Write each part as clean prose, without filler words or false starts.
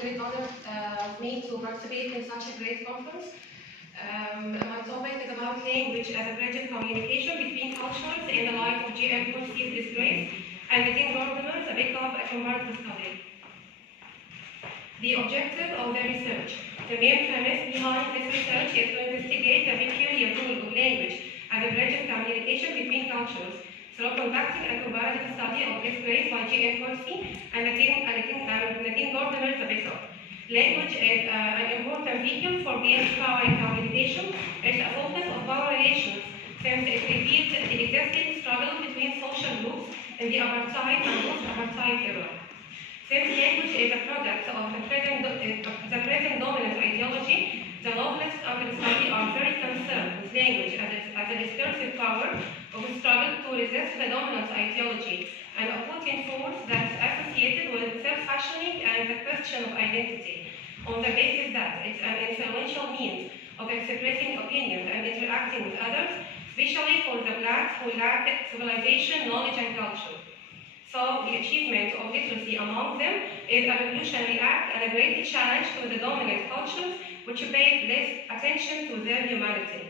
great honor of me to participate in such a great conference. My topic is about language as a bridge of communication between cultures in the light of Coetzee, Disgrace, and Nadine, the big of a comparative study. The objective of the research. The main premise behind this research is to investigate the peculiar role of language as a bridge of communication between cultures through conducting a comparative study of Disgrace by Coetzee and Nadine Gordimer, the big of. Language is an important vehicle for gaining power in communication. It's a focus of power relations since it reveals the existing struggle between social groups in the apartheid and post-apartheid era. Since language is a product of the present dominant ideology, the novelists under the study are very concerned with language as a discursive power of a struggle to resist the dominant ideology and a potent force that's associated with self-fashioning and the question of identity, on the basis that it's an influential means of expressing opinions and interacting with others, especially for the blacks who lack civilization, knowledge, and culture. So the achievement of literacy among them is a revolutionary act and a great challenge to the dominant cultures which pay less attention to their humanity.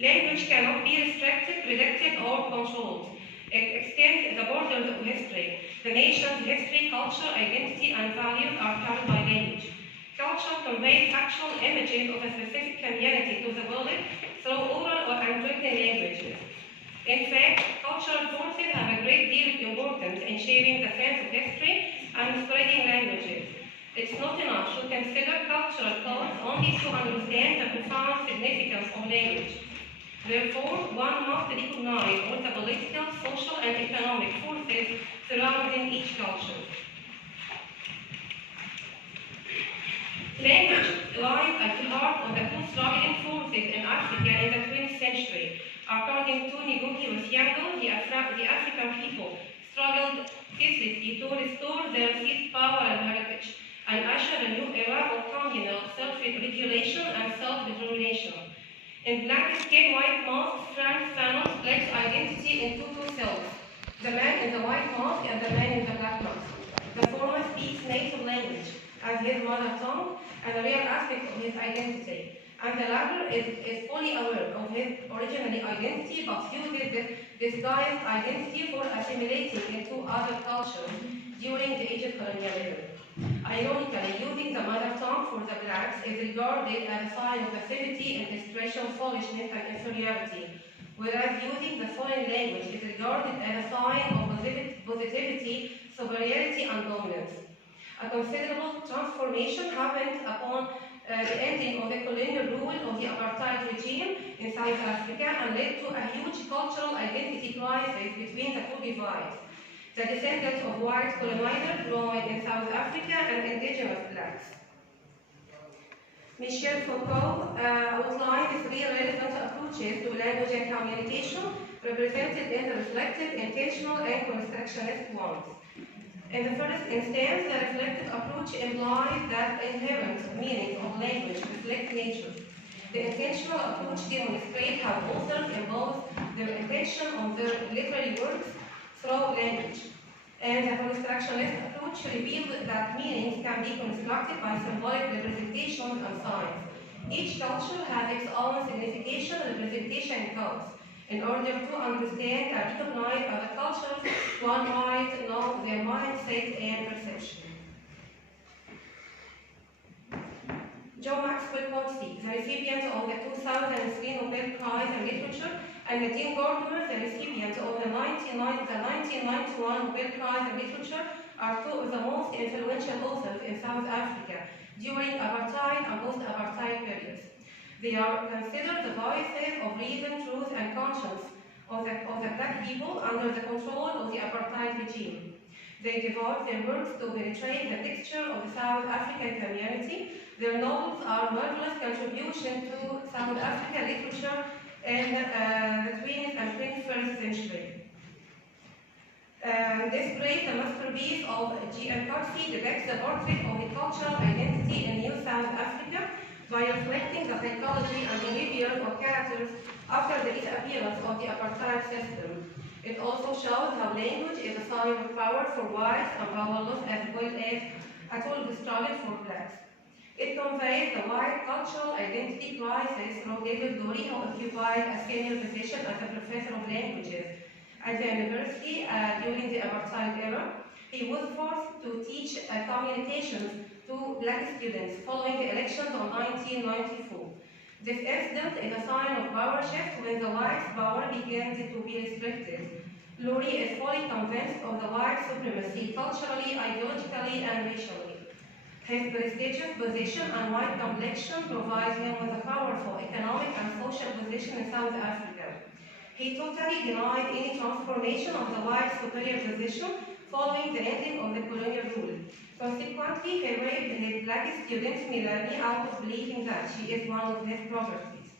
Language cannot be restricted, predicted, or controlled. It extends the borders of history. The nation's history, culture, identity, and values are carried by language. Culture conveys factual images of a specific community to the world through oral or handwritten languages. In fact, cultural forces have a great deal of importance in shaping the sense of history and spreading languages. It's not enough to consider cultural causes only to understand the profound significance of language. Therefore, one must recognize all the political, social, and economic forces surrounding each culture. Language lies at the heart of the two struggling forces in Africa in the 20th century. According to Ngugi wa Thiong'o, the African people struggled ceaselessly to restore their seized power and heritage and usher a new era of communal self-regulation and self-determination. In black skin, white masks, Franz Fanon splits identity into two selves, the man in the white mask and the man in the black mask. The former speaks native language as his mother tongue and a real aspect of his identity, and the latter is fully aware of his original identity but uses this disguised identity for assimilating into other cultures during the age of colonialism. Ironically, using the mother tongue for the blacks is regarded as a sign of passivity and discretion, foolishness, and inferiority, whereas using the foreign language is regarded as a sign of positivity, superiority, and dominance. A considerable transformation happened upon the ending of the colonial rule of the apartheid regime in South Africa and led to a huge cultural identity crisis between the two divides. The descendants of white colonizers growing in South Africa and indigenous blacks. Michel Foucault outlined three relevant approaches to language and communication, represented in the reflective, intentional, and constructionist ones. In the first instance, the reflective approach implies that inherent meanings of language reflect nature. The intentional approach demonstrates how authors impose their intention on their literary works through language. And the constructionist approach reveals that meanings can be constructed by symbolic representations and signs. Each culture has its own signification, representation, and cause. In order to understand and recognize other cultures, one might know their mindset and perception. John Maxwell Coetzee, the recipient of the 2003 Nobel Prize in Literature, and Nadine Gordimer, the recipient of the 1991 Nobel Prize in Literature, are two of the most influential authors in South Africa during apartheid and post-apartheid periods. They are considered the voices of reason, truth, and conscience of the black people under the control of the apartheid regime. They devote their works to penetrate the texture of the South African community. Their novels are marvelous contributions to South African literature in the 20th and 21st century. Disgrace, the masterpiece of Coetzee, depicts the portrait of the cultural identity in New South Africa by reflecting the psychology and behavior of characters after the disappearance of the apartheid system. It also shows how language is a sign of power for whites and powerless, as well as at all the struggle for blacks. It conveys the white cultural identity crisis through David Gorey, who occupied a senior position as a professor of languages at the university during the apartheid era. He was forced to teach communications to black students following the elections of 1994. This incident is a sign of power shift when the white's power begins to be restricted. Laurie is fully convinced of the white supremacy culturally, ideologically, and racially. His prestigious position and white complexion provides him with a powerful economic and social position in South Africa. He totally denied any transformation of the white superior position following the ending of the colonial rule. Consequently, he raped his black student Melanie out of believing that she is one of his properties.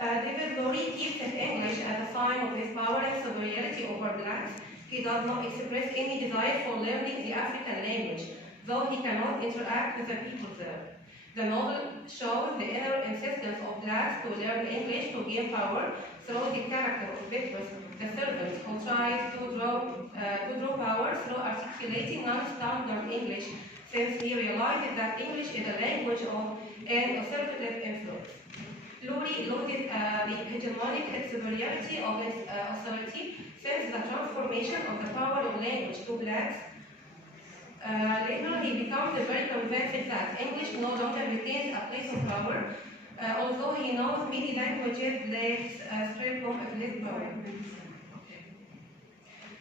David Gorey keeps his English as a sign of his power and superiority over blacks. He does not express any desire for learning the African language, though he cannot interact with the people there. The novel shows the inner insistence of blacks to learn English to gain power through the character of Petrus, the servant, who tries to draw power through articulating non-standard English, since he realizes that English is a language of an authoritative influence. Laurie lauded the hegemonic superiority of his authority, since the transformation of the power of language to blacks. Later, he becomes very convinced that English no longer retains a place of power, although he knows many languages lays strip of his power.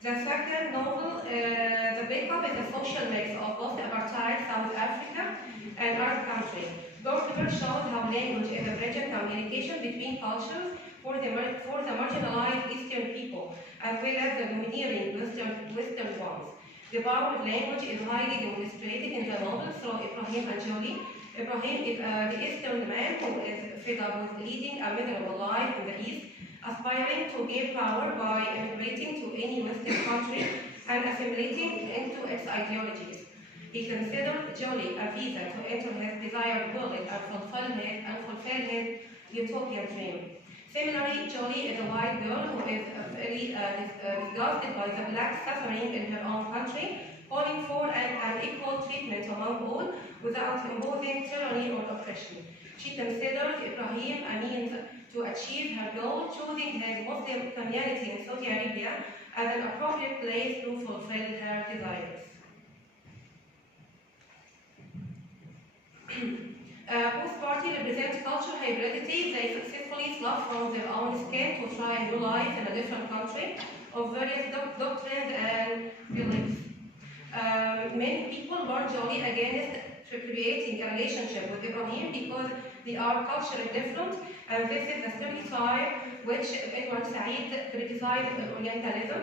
The second novel, The Breakup, is a social mix of both apartheid South Africa and Arab countries. Gordimer shows how language is a bridge of communication between cultures for the marginalized Eastern people, as well as the domineering Western ones. The power of language is highly demonstrated in the novel through Ibrahim and Jolie. Ibrahim is the Eastern man who is fed up with leading a miserable life in the East, aspiring to gain power by immigrating to any Western country and assimilating into its ideologies. He considered Jolie a visa to enter his desired world and fulfill his utopian dream. Similarly, Jolie is a white girl who is very disgusted by the blacks suffering in her own country, calling for an equal treatment among all without imposing tyranny or oppression. She considers Ibrahim a means to achieve her goal, choosing his Muslim community in Saudi Arabia as an appropriate place to fulfill her desires. Both parties represent cultural hybridity. They successfully slough from their own skin to try a new life in a different country of various doctrines and beliefs. Many people warn Jolie against creating a relationship with Ibrahim because they are culturally different, and this is a stereotype which Edward Said criticized Orientalism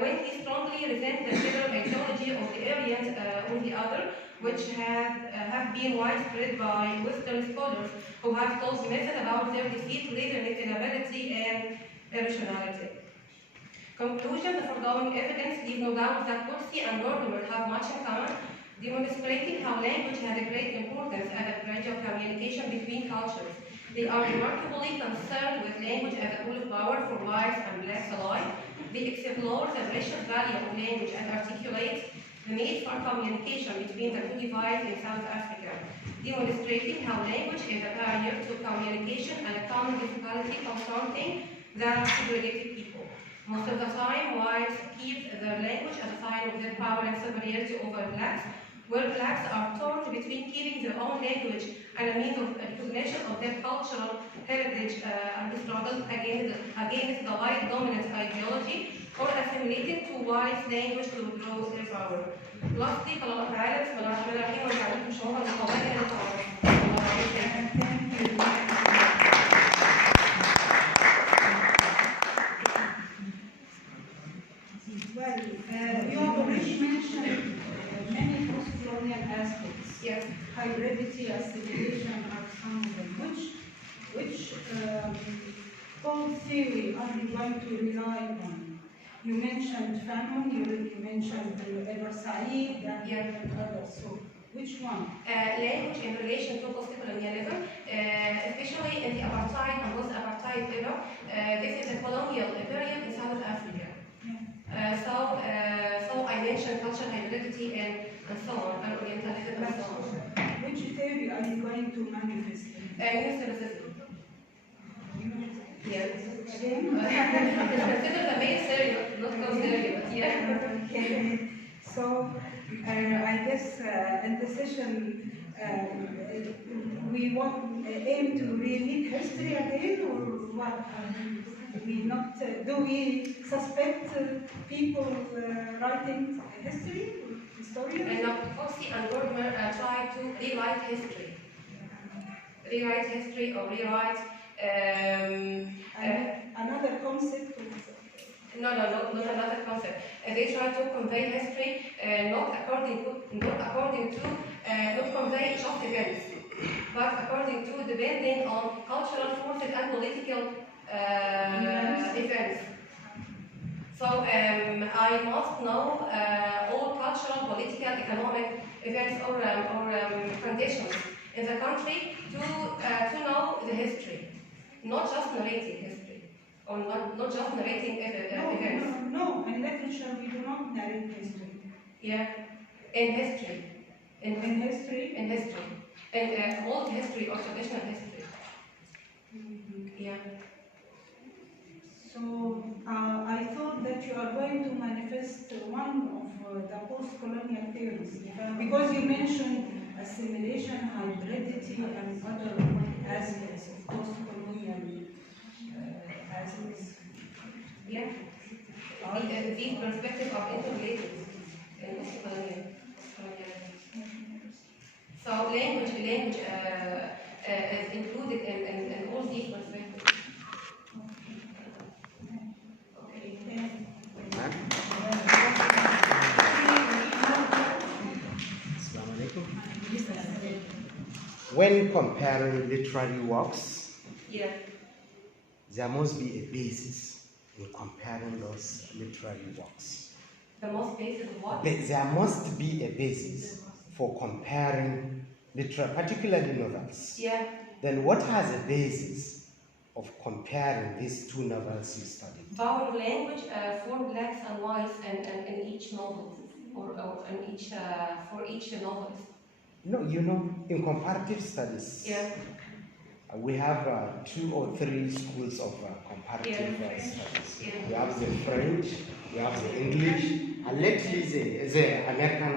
when he strongly resents the general ideology of the Aryans on the other, which have been widespread by Western scholars who have told myths about their defeat, laziness, inability, and irrationality. Conclusion: the foregoing evidence leave no doubt that Coetzee and Gordimer have much in common, demonstrating how language has a great importance as a bridge of communication between cultures. They are remarkably concerned with language as a tool of power for whites and blacks alike. They explore the precious value of language and articulate the need for communication between the two divides in South Africa, demonstrating how language is a barrier to communication and a common difficulty confronting the segregated people. Most of the time, whites keep their language as a sign of their power and superiority over blacks, where blacks are torn between keeping their own language and a means of recognition of their cultural heritage and the struggle against the white dominant ideology, or assimilating to white language to grow their power. Lastly, قال الله تعالى بسم الله الرحمن الرحيم وجعلكم شعوبا وقبائل Well, you have already mentioned many post-colonial aspects. Yes. Hybridity, assimilation are some of them. Which old theory are you going to rely on? You mentioned Fanon, you mentioned Edward Said, and others. So, which one? Language in relation to post-colonialism, especially in the apartheid and post-apartheid era. This is a colonial period in South Africa. So I mentioned cultural hybridity and so on, and Orientalism and so on. Which theory are you going to manifest? Universalism. Yes. Again? Consider the main theory, not co-theory, but yeah. Okay. So, I guess in the session, we want aim to read history again, or what? We not do we suspect people writing history, historians? And now Coetzee and Gordimer try to rewrite history. Rewrite history or rewrite. Another concept of No, not another concept. They try to convey history not convey just events, but according to depending on cultural forces and political events. So I must know all cultural, political, economic events or conditions in the country to know the history, not just narrating history, or not just narrating events. No, in literature we do not narrate history. Yeah, in history. In history? In history. In old history or traditional history. Yeah. So I thought that you are going to manifest one of the post-colonial theories, because you mentioned assimilation, hybridity, and other aspects of post-colonial aspects. Yeah. These perspectives are interrelated in post-colonial. So language is included in all these perspectives. When comparing literary works, Yeah. there must be a basis in comparing those literary works. The most basic of what? There must be a basis for comparing particularly novels. Yeah. Then what has a basis of comparing these two novels you studied? Power of language for blacks and whites in each novel, or in each for each novelist. No, in comparative studies, Yeah. We have 2 or 3 schools of comparative studies. Yeah. We have the French, we have the English, and lately the American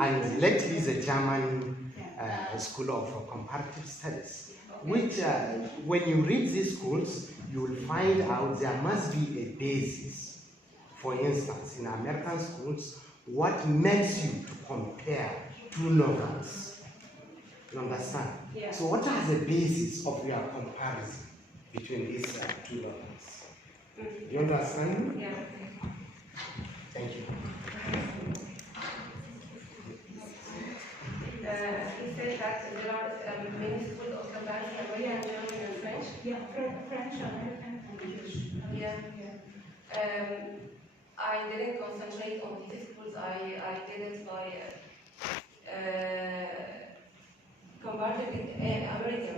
and lately the German school of comparative studies. Which, when you read these schools, you will find out there must be a basis. For instance, in American schools, what makes you to compare 2 novels? You understand? Yeah. So what are the basis of your comparison between these 2 novels? Do you understand? Yeah. Thank you. He said that there are many schools of comparison, American, German, and French. Yeah, French, American, and English. Yeah. I didn't concentrate on these schools. I did it by comparative American